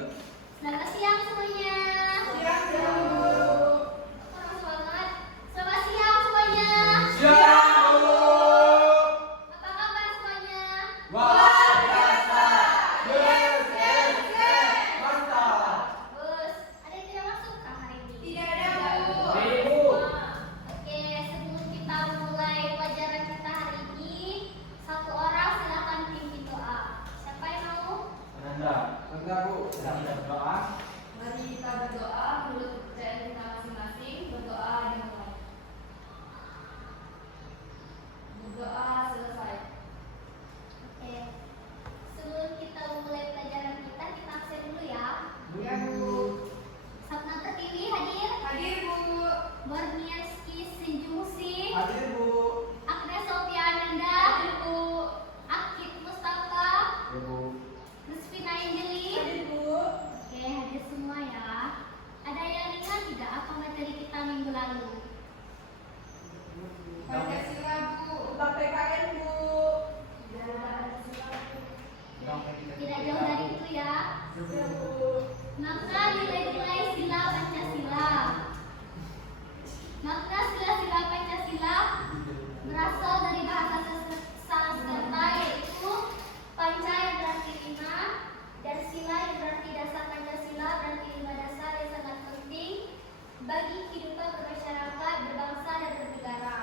Selamat siang semuanya. Siang, Bu. Kurang semangat. Selamat siang semuanya. Siang, Bu. Apa kabar semuanya? Luar biasa. Yes, yes, yes. Mantap. Bagus. Ada yang tidak masuk kah hari ini? Tidak ada, Bu. Baik, Bu. Oke, sebelum kita mulai pelajaran kita hari ini, satu orang silakan pimpin doa. Siapa yang mau? Ananda, Bu. Kita berdoa. Mari kita berdoa menurut kepercayaan kita masing-masing. Berdoa dimulai. Berdoa selesai. Oke. Sebelum kita mulai pelajaran kita absen dulu ya. Ya, Bu. Sapna Pertiwi hadir. Hadir, Bu. Morniaski Sinjungsi. Hadir, Bu. Agnes Sofia Ananda. Hadir, Bu. Akid Mustafa. Ya, Bu. Rizvina Anjeli. Hadir, Bu. Oke, hadir semua ya. Ada yang ingat tidak apa materi kita minggu lalu? Pancasila, Bu. Tentang PKN, Bu. Tidak jauh dari itu ya. Ya, Bu. Makna nilai-nilai sila Pancasila. Makna sila-sila Pancasila berasal dari bahasa Sanskerta, yaitu panca yang berarti 5 dan sila yang berarti dasar. Pancasila berarti 5 dasar yang sangat penting bagi kehidupan bermasyarakat, berbangsa dan bernegara.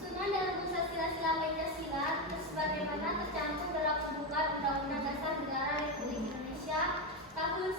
Susunan dan rumusan sila-sila Pancasila sebagaimana tercantum dalam pembukaan Undang-Undang Dasar Negara Republik Indonesia tahun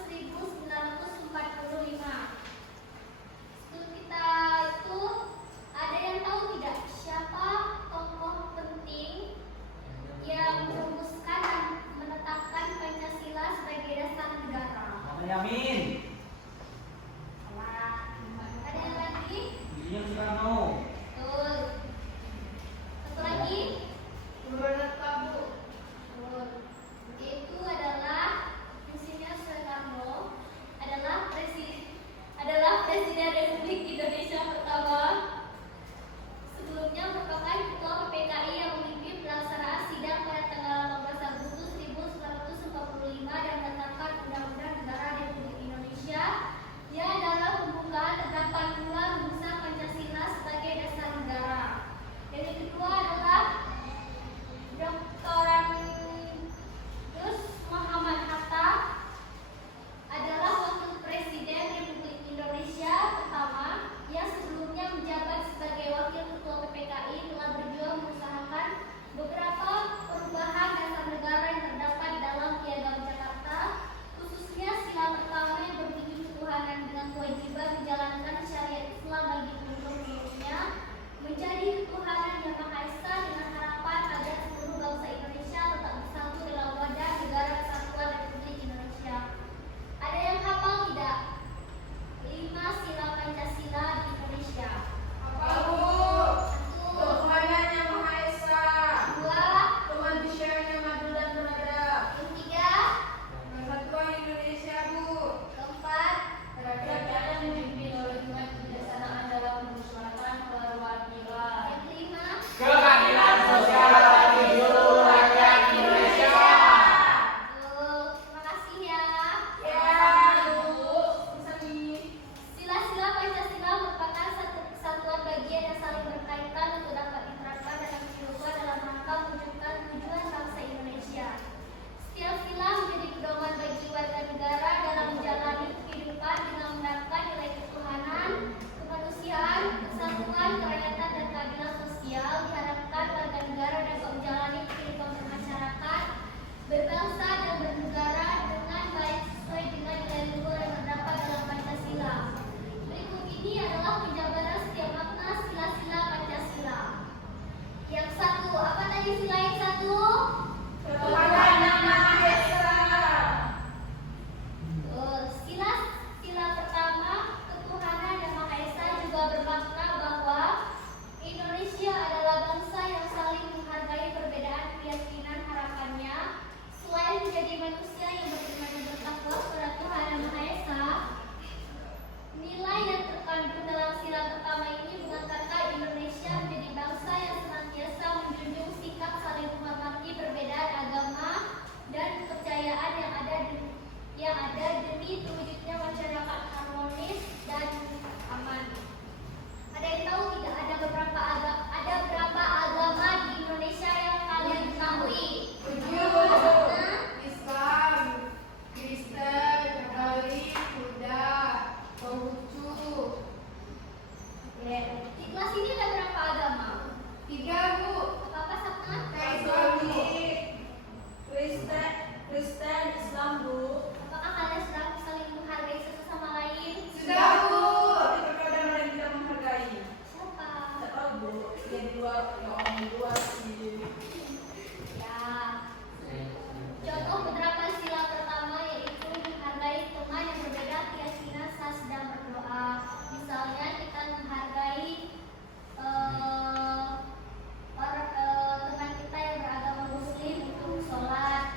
sholat,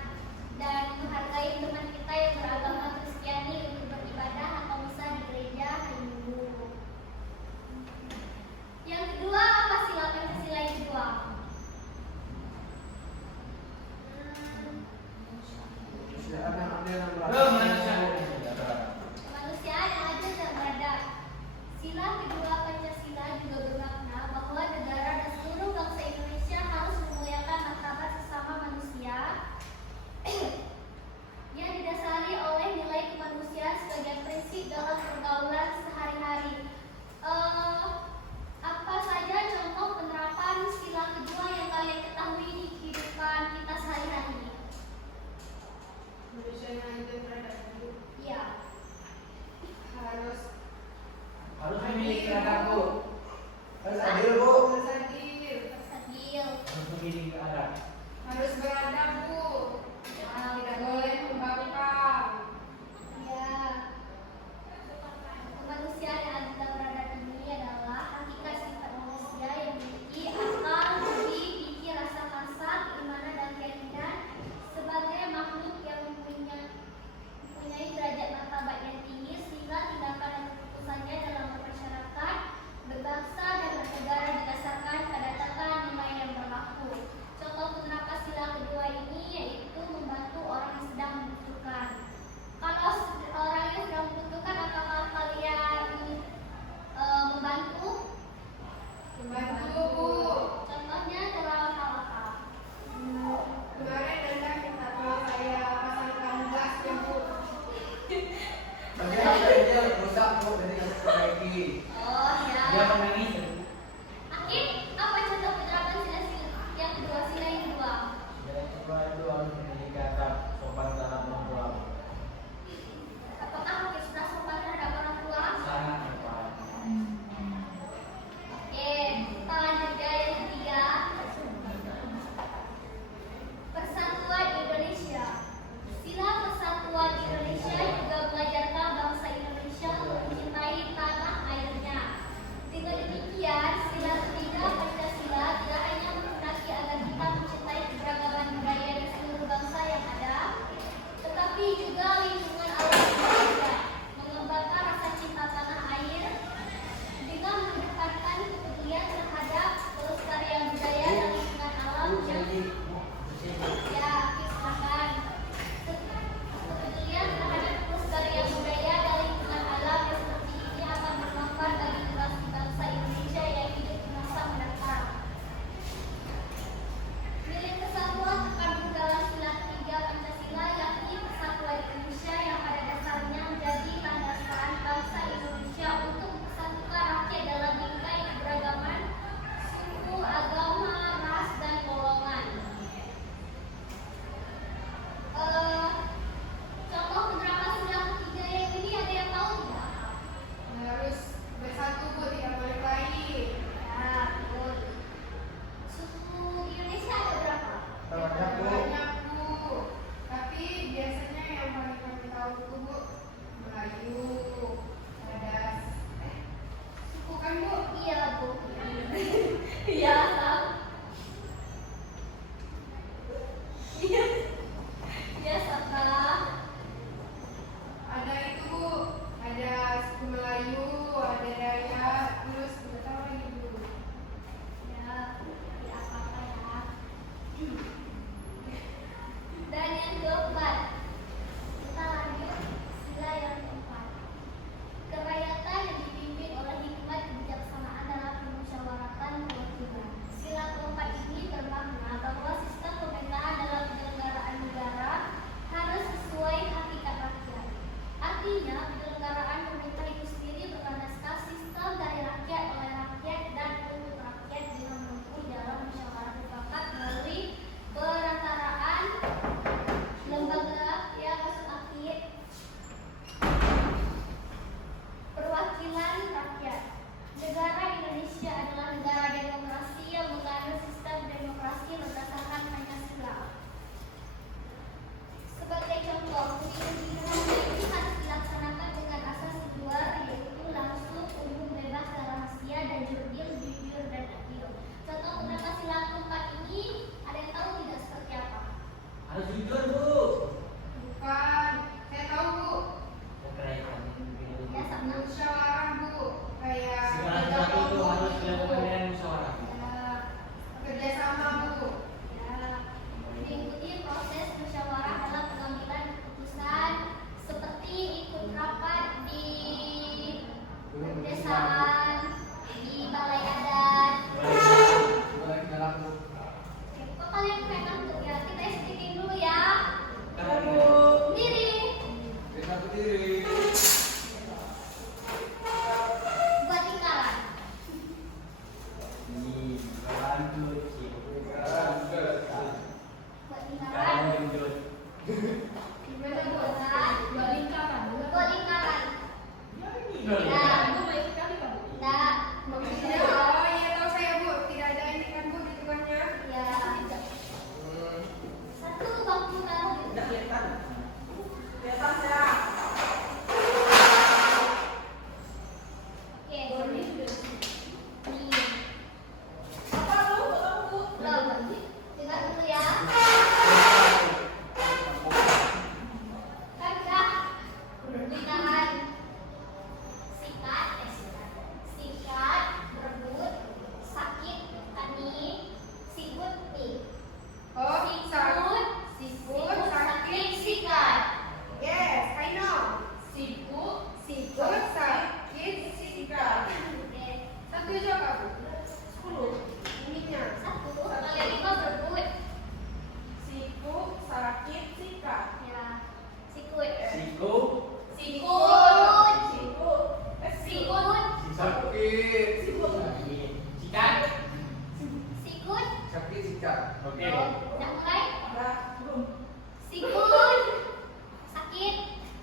dan menghargai teman kita yang beragama Kristiani untuk beribadah atau misa di gereja hari Minggu. Yang kedua, apa sila Pancasila yang kedua? Kemanusiaan yang adil dan beradab. Sila kedua Pancasila juga bermakna bahwa negara dan seluruh bangsa Indonesia harus memuliakan martabat sesama manusia yang didasari oleh nilai kemanusiaan sebagai prinsip dalam pergaulan sehari-hari. Apa saja contoh penerapan sila kedua yang kalian ketahui di kehidupan kita sehari-hari? Indonesia yang adil dan beradab. Ada jujur Bu. Bukan. Saya tahu, Bu. Kekerasan. Ya sama. Musyawarah, Bu. Kayak Segala sesuatu itu harus dilakukan dengan musyawarah. Ya. Kerjasama, Bu. Ya. Mengikuti proses musyawarah dalam pengambilan keputusan seperti ikut rapat di pedesaan, di balai adat. Boleh jalan Bu. Kok kalian pengen tuh ya? Kita sedikit dulu ya. Bu. Diri. Kita berdiri. Buat lingkaran. Ini lanjut sih. Buat lingkaran. Lanjut. Gimana, Bu? Buat Dua lingkaran. buat lingkaran. Ya. Ibu mau ikut kami, Pak, Bu? Tidak. Oh iya tahu saya, Bu. Tidak ada ini kan, Bu, di tengahnya. Ya. Satu bangku taruh di Tidak kelihatan. Kelihatan ya. Oke. Ini Nih. apa lu? Bu? Belum. Dengar dulu ya. Kan udah lingkaran. Sikat, berebut, sakit, tani, sikut, nih. Oh, Sikut, sikut, sakit, sikat. Yes, I know. Sikut, sakit, sikat. Oke. Satu aja, Kak, Bu. 10. Ininya. Satu, kalian lima berebut. Sikut, sakit, sikat. Ya. Sikut. Siku. Sikut. Sikut. Sikut. Sakit. Sikat. Sikut. Sakit sikat. Oke. Udah mulai? Udah, belum. Sikut. Sakit.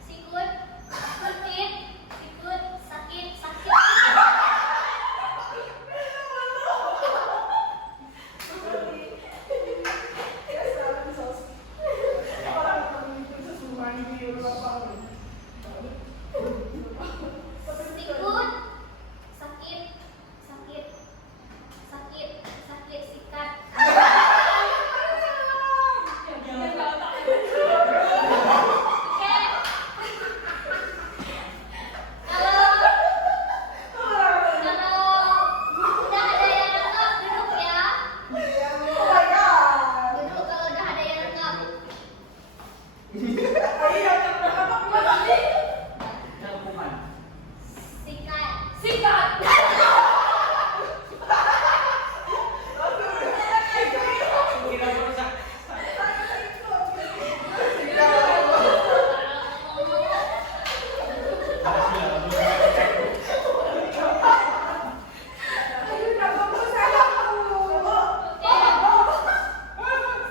Sikut. Sakit. Sikut. Sakit. Sakit. Sikut. Sakit. Sakit. Sakit. Sakit. Sikat. Oke. Kalau udah ada yang lengkap duduk ya. Duduk kalau udah ada yang lengkap. Cakupan. Sikat. Kita merusak.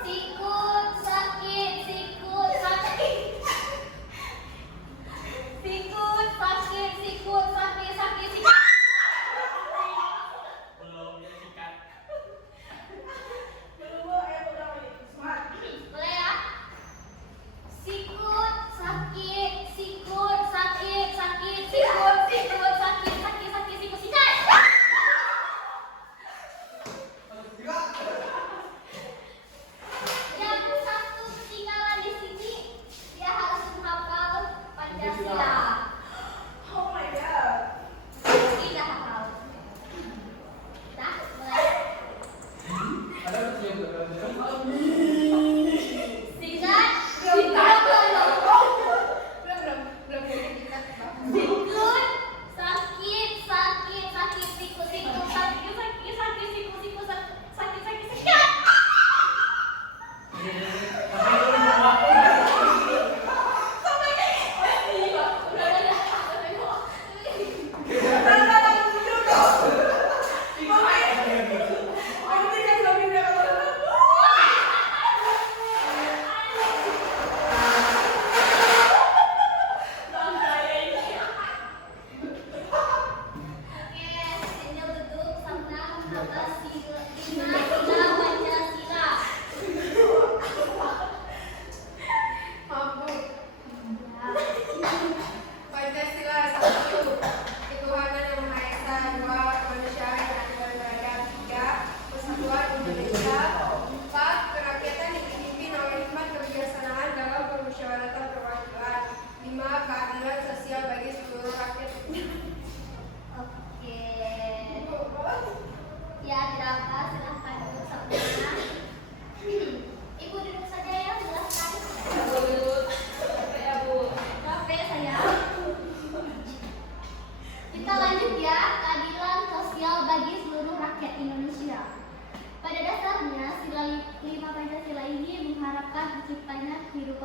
Sikut, sakit, sikut, sakit.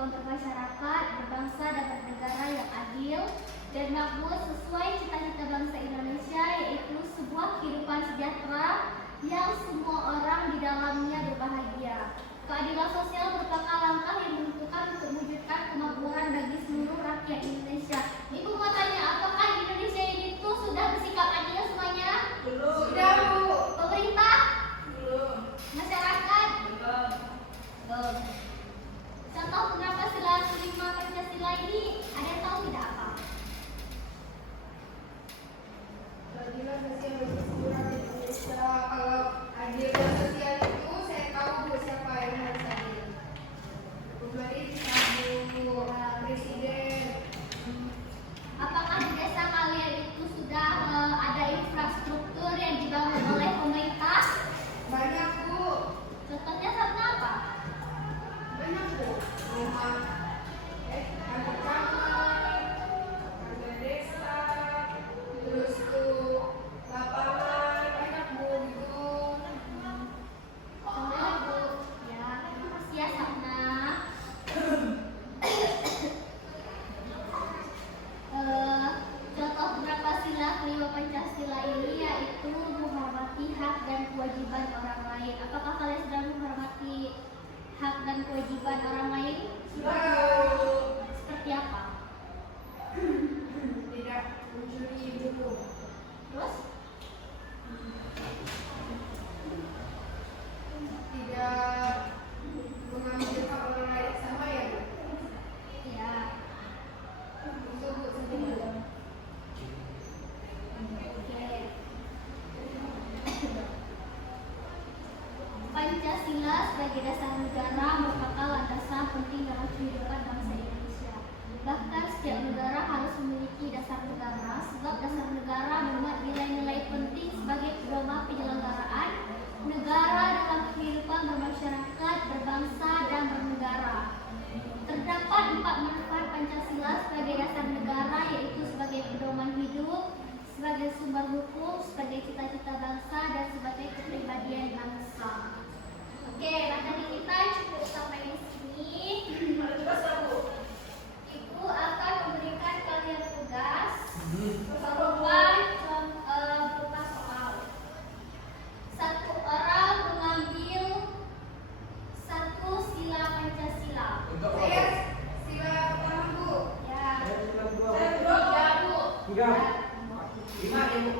kehidupan bermasyarakat, berbangsa dan bernegara yang adil dan makmur sesuai cita-cita bangsa Indonesia, yaitu sebuah kehidupan sejahtera yang semua orang di dalamnya berbahagia. Keadilan sosial merupakan langkah yang menentukan untuk mewujudkan kemakmuran bagi seluruh rakyat Indonesia. Ibu mau tanya, apakah di Indonesia ini tuh sudah bersikap adil semuanya? Sudah, Bu. Pemerintah? Belum. Masyarakat? Belum. Belum. Contoh kenapa sila kelima Pancasila ini ada yang tahu tidak apa? Keadilan sosial bagi seluruh rakyat Indonesia. Kalau adil dan sosial itu saya tahu Bu siapa yang harus adil. Pemerintah, Bu, Presiden. Apakah di desa kalian itu sudah ada infrastruktur yang dibangun oleh pemerintah? Banyak, Bu. Contohnya seperti apa? Banyak, Bu. Rumah kantor camat, kantor desa, terus tuh lapangan, banyak, Bu, gitu. Contohnya Bu, ya, terima kasih ya Sapna. Contoh beberapa sila kelima Pancasila ini yaitu menghormati hak dan kewajiban orang lain. Apakah kalian sudah menghormati hak dan kewajiban orang lain? Sudah. Seperti apa? Tidak mencuri dulu. Terus? Tidak mengambil hak orang lain sama ya, Bu? Ya. Itu, Bu, sebenarnya. Oke. Pancasila sebagai dasar negara merupakan landasan penting dalam kehidupan bangsa Indonesia. Bahkan setiap negara harus memiliki dasar negara, sebab dasar negara memuat nilai-nilai penting sebagai pedoman penyelenggaraan negara dalam kehidupan bermasyarakat, berbangsa, dan bernegara. Terdapat 4 manfaat Pancasila sebagai dasar negara, yaitu sebagai pedoman hidup, sebagai sumber hukum, sebagai cita-cita bangsa, dan sebagai kepribadian bangsa. Oke, materi kita cukup sampai di sini. Ibu akan memberikan kalian tugas berupa soal. Satu orang mengambil satu sila Pancasila. Untuk Saya sila pertama, Bu. Ya. Saya kedua, Bu. Tiga. Lima, Ibu.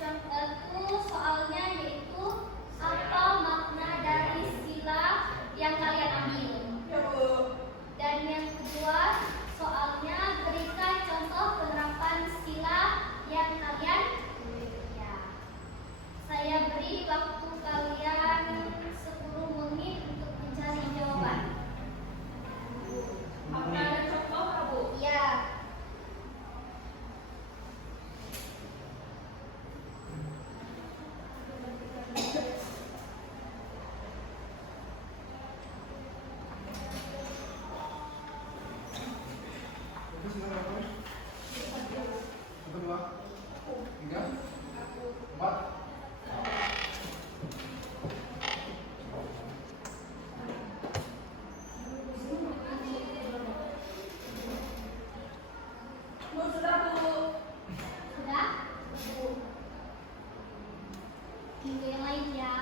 Contoh soalnya yaitu apa makna dari sila yang kalian ambil. Ya, Bu. Dan yang kedua soalnya berikan contoh penerapan sila yang kalian ya. Saya beri waktu kalian 10 menit untuk mencari jawaban. Apa ada contoh, Kak, Bu? Ya. Itu sila berapa? Satu, dua, tiga, empat. Bu, sudah, Bu. Sudah? Minggu yang lain ya.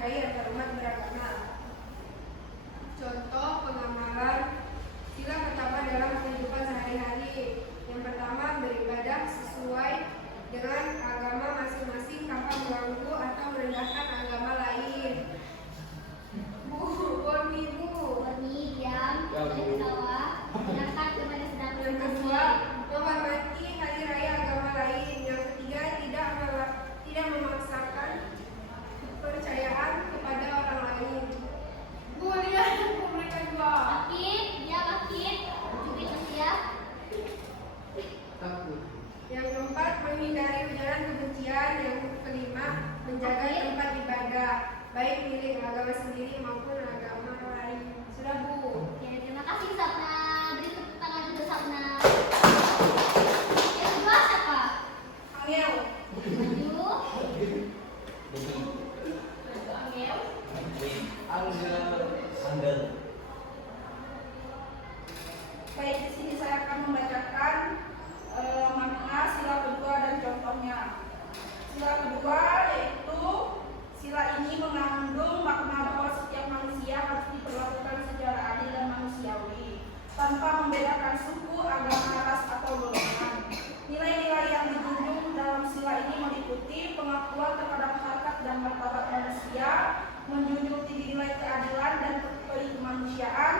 menghargai antarumat beragama. Contoh pengamalan sila pertama dalam kehidupan sehari-hari. Yang pertama, beribadah sesuai dengan agama masing-masing tanpa mengganggu atau merendahkan agama lain. Boni, Bu. Boni, diam, jangan ketawa. Dengarkan kepada sedang Yang kedua, menghormati hari raya agama lain. Yang ketiga, tidak memaksakan kepercayaan kepada orang lain. Bu, lihat mereka dua. Bakit, dia bakit. Cubit ya. Takut. Yang keempat, menghindari ujaran kebencian. Yang kelima, menjaga tempat ibadah, baik milik agama sendiri maupun agama lain. Sudah, Bu. Oke, terima kasih Sapna. Beri tepuk tangan juga Sapna. Yang kedua siapa? Angel. Maju. Angel. Angel. Baik, di sini saya akan membacakan makna sila kedua dan contohnya. Sila kedua yaitu sila ini mengandung makna bahwa setiap manusia harus diperlakukan secara adil dan manusiawi, tanpa membedakan suku, agama, ras, atau golongan. Nilai-nilai yang dijunjung dalam sila ini meliputi pengakuan terhadap harkat dan martabat manusia, menjunjung tinggi nilai keadilan dan kemanusiaan,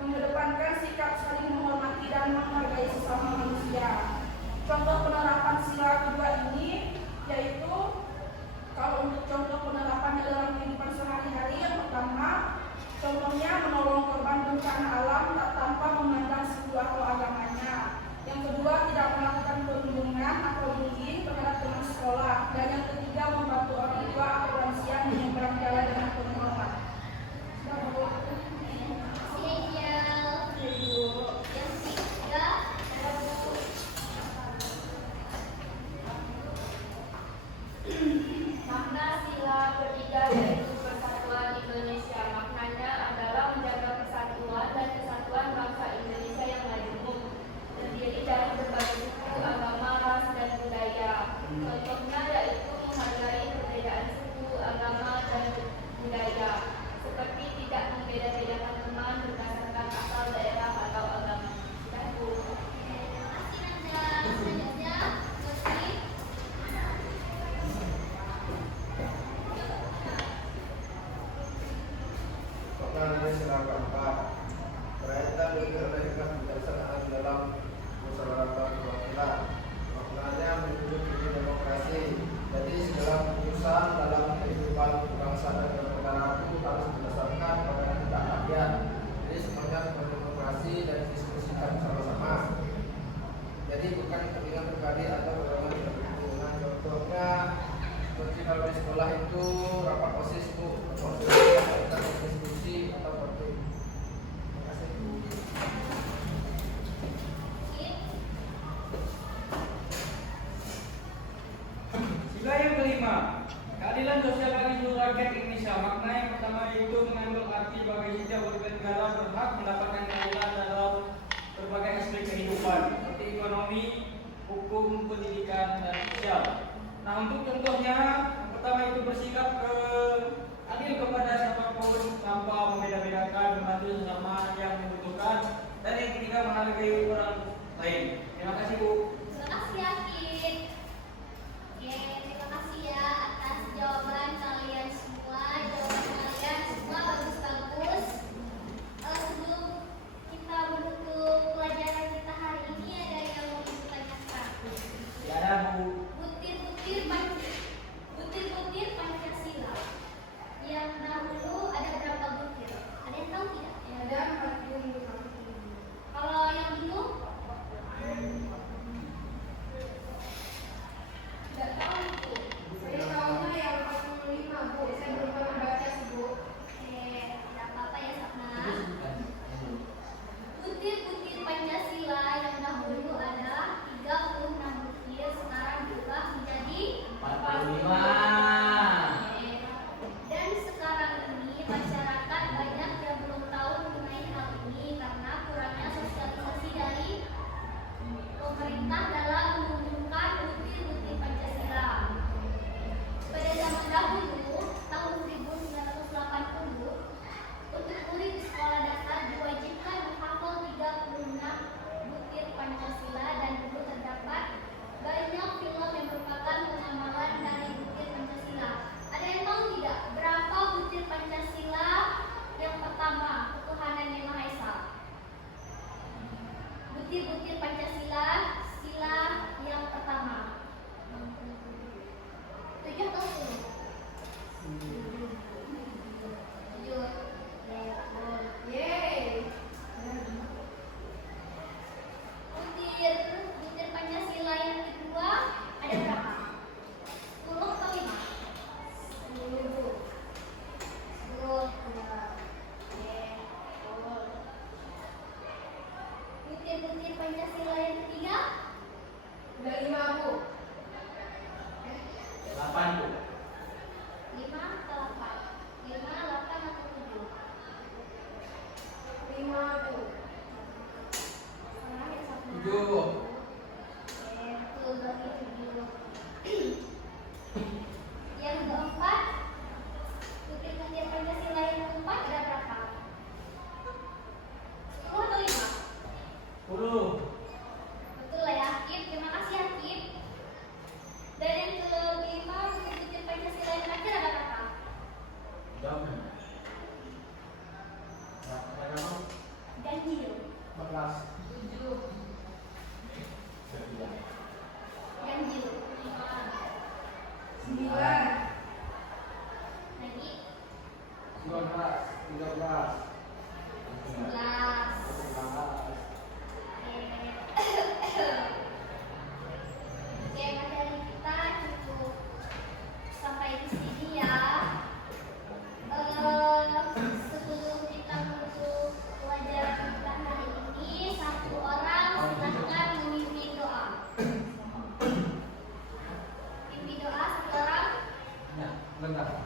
mengedepankan sikap saling menghormati dan menghargai sesama manusia. Contoh penerapan sila kedua ini yaitu, kalau untuk contoh penerapannya dalam kehidupan sehari-hari, yang pertama, contohnya menolong korban bencana alam tak tanpa memandang suku atau agamanya. Yang kedua, tidak melakukan perundungan atau bullying terhadap teman sekolah. Dan yang ketiga, membantu orang tua atau lansia menyeberang jalan dengan penuh hormat. Makna sila ketiga yaitu persatuan Indonesia. Maknanya adalah menjaga persatuan dan kesatuan bangsa Indonesia yang majemuk, terdiri dari berbagai suku, agama, ras, dan budaya. Contohnya yaitu menghargai perbedaan suku, agama, dan budaya, seperti tidak membeda-bedakan teman berdasarkan asal daerah atau agama. Dan Bu. Terima kasih Nanda. Selanjutnya, Maknanya sila keempat, berkaitan dengan mereka kebijaksanaan dalam musyawarah perwakilan. Maknanya menunjuk tinggi demokrasi. Jadi segala keputusan dalam kehidupan bangsa dan negara itu harus berdasarkan pada kehendak rakyat. Jadi semuanya berdemokrasi dan diskusikan bersama-sama. Jadi bukan kepentingan pribadi atau golongan tertentu. Nah, contohnya seperti kalau di sekolah itu rapat OSIS Bu, kita diskusi atau pertemuan. Terima kasih Bu. Sila yang kelima, keadilan sosial bagi seluruh rakyat Indonesia. Makna yang pertama yaitu mengandung arti bagi setiap warga negara berhak mendapatkan keadilan dalam berbagai aspek kehidupan, seperti ekonomi, hukum, pendidikan, dan sosial. Nah, untuk contohnya, yang pertama itu bersikap adil kepada siapapun tanpa membeda-bedakan, membantu sesama yang membutuhkan, dan yang ketiga menghargai orang lain. Terima kasih Bu. terima kasih Yakin. Oke, terima kasih ya atas jawaban kalian semua. Jawaban kalian semua bagus-bagus. Sebelum kita menutup pelajaran kita hari ini, ada yang mau ditanyakan? Ya ada Bu. Butir-butir Pancasila. Yang dahulu ada berapa butir? Ada yang tahu tidak? Ada 45. Kalau yang dulu Ganjil. 14. Ganjil. 9. Lagi. 12. 13. 11. Oke, materi kita cukup sampai di sini ya. Sebelum kita menutup pelajaran kita hari ini, satu orang silahkan memimpin doa. Pimpin doa satu orang. Teman-teman,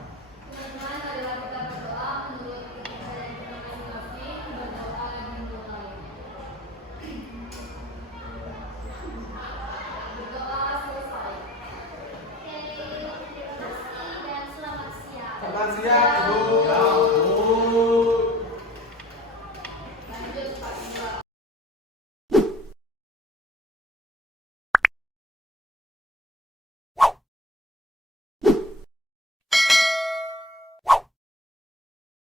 marilah kita berdoa menurut kepercayaan kita masing-masing, berdoa dan dimulai. Berdoa selesai. Oke, terima kasih dan selamat siang. Selamat siang, Bu.